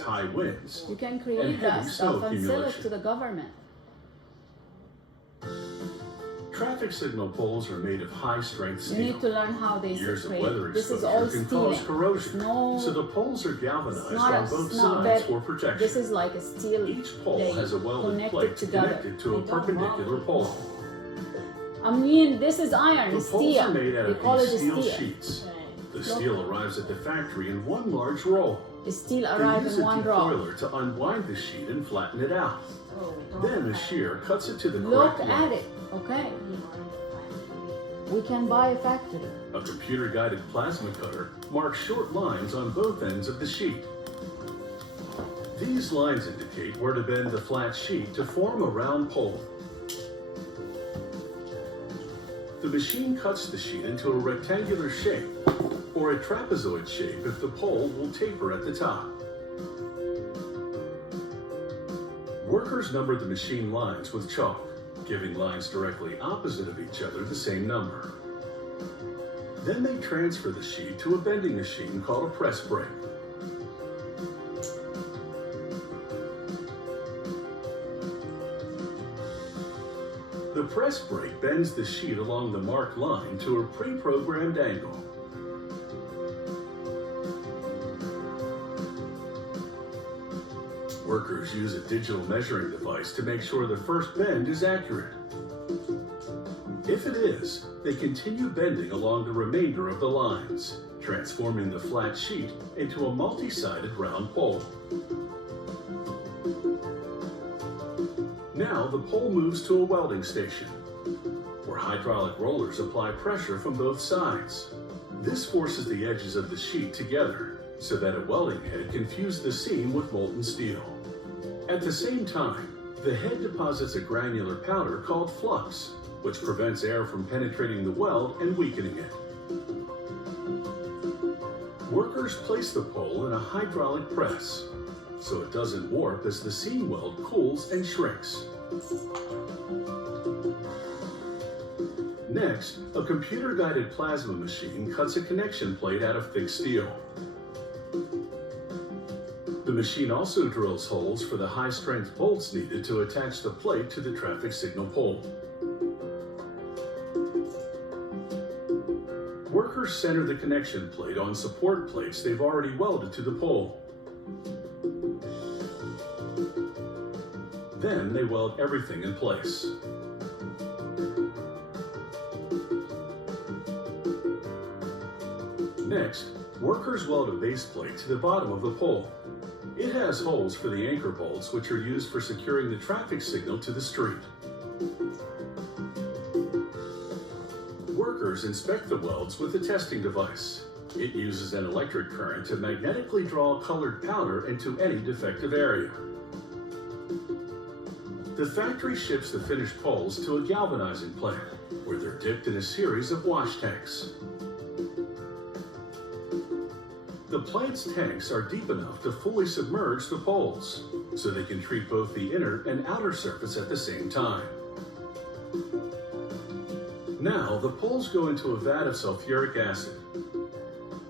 as high winds You can and create that heavy snow stuff and sell it to accumulation. the government. Traffic signal poles are made of high-strength You steel. need to learn how they Years of create. weather This is all exposure can cause stealing. corrosion, No, so the poles are galvanized not on a- both it's not sides very- for protection. this is like a steel. Each pole they has a welded connect plate it together. connected to a perpendicular pole. I mean, this is iron, The it's poles steel. are made out They of call it these steel steel. sheets. The steel arrives at the factory in one large roll. The steel They arrive use in a one roll. defoiler to unwind the sheet and flatten it out. Then a shear cuts it to the Look correct at length. it, okay? We can buy a factory. A computer-guided plasma cutter marks short lines on both ends of the sheet. These lines indicate where to bend the flat sheet to form a round pole. The machine cuts the sheet into a rectangular shape, or a trapezoid shape if the pole will taper at the top. Workers number the machine lines with chalk, giving lines directly opposite of each other the same number. Then they transfer the sheet to a bending machine called a press brake. The press brake bends the sheet along the marked line to a pre-programmed angle. Workers use a digital measuring device to make sure the first bend is accurate. If it is, they continue bending along the remainder of the lines, transforming the flat sheet into a multi-sided round pole. Now the pole moves to a welding station, where hydraulic rollers apply pressure from both sides. This forces the edges of the sheet together, so that a welding head can fuse the seam with molten steel. At the same time, the head deposits a granular powder called flux, which prevents air from penetrating the weld and weakening it. Workers place the pole in a hydraulic press, so it doesn't warp as the seam weld cools and shrinks. Next, a computer-guided plasma machine cuts a connection plate out of thick steel. The machine also drills holes for the high-strength bolts needed to attach the plate to the traffic signal pole. Workers center the connection plate on support plates they've already welded to the pole. Then they weld everything in place. Next, workers weld a base plate to the bottom of the pole. It has holes for the anchor bolts, which are used for securing the traffic signal to the street. Workers inspect the welds with a testing device. It uses an electric current to magnetically draw colored powder into any defective area. The factory ships the finished poles to a galvanizing plant, where they're dipped in a series of wash tanks. The plant's tanks are deep enough to fully submerge the poles, so they can treat both the inner and outer surface at the same time. Now, the poles go into a vat of sulfuric acid.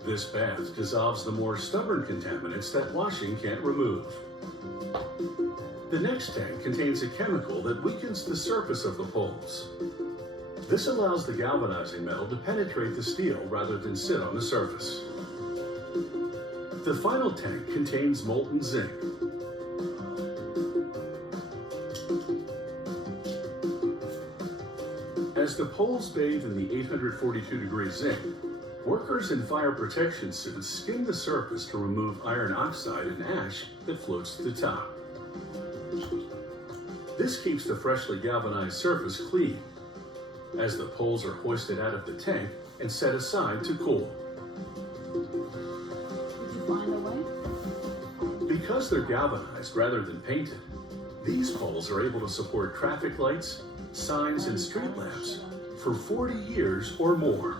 This bath dissolves the more stubborn contaminants that washing can't remove. The next tank contains a chemical that weakens the surface of the poles. This allows the galvanizing metal to penetrate the steel rather than sit on the surface. The final tank contains molten zinc. As the poles bathe in the 842-degree zinc, workers in fire protection suits skim the surface to remove iron oxide and ash that floats to the top. This keeps the freshly galvanized surface clean, as the poles are hoisted out of the tank and set aside to cool. Did you find a way? Because they're galvanized rather than painted, these poles are able to support traffic lights, signs, and street lamps for 40 years or more.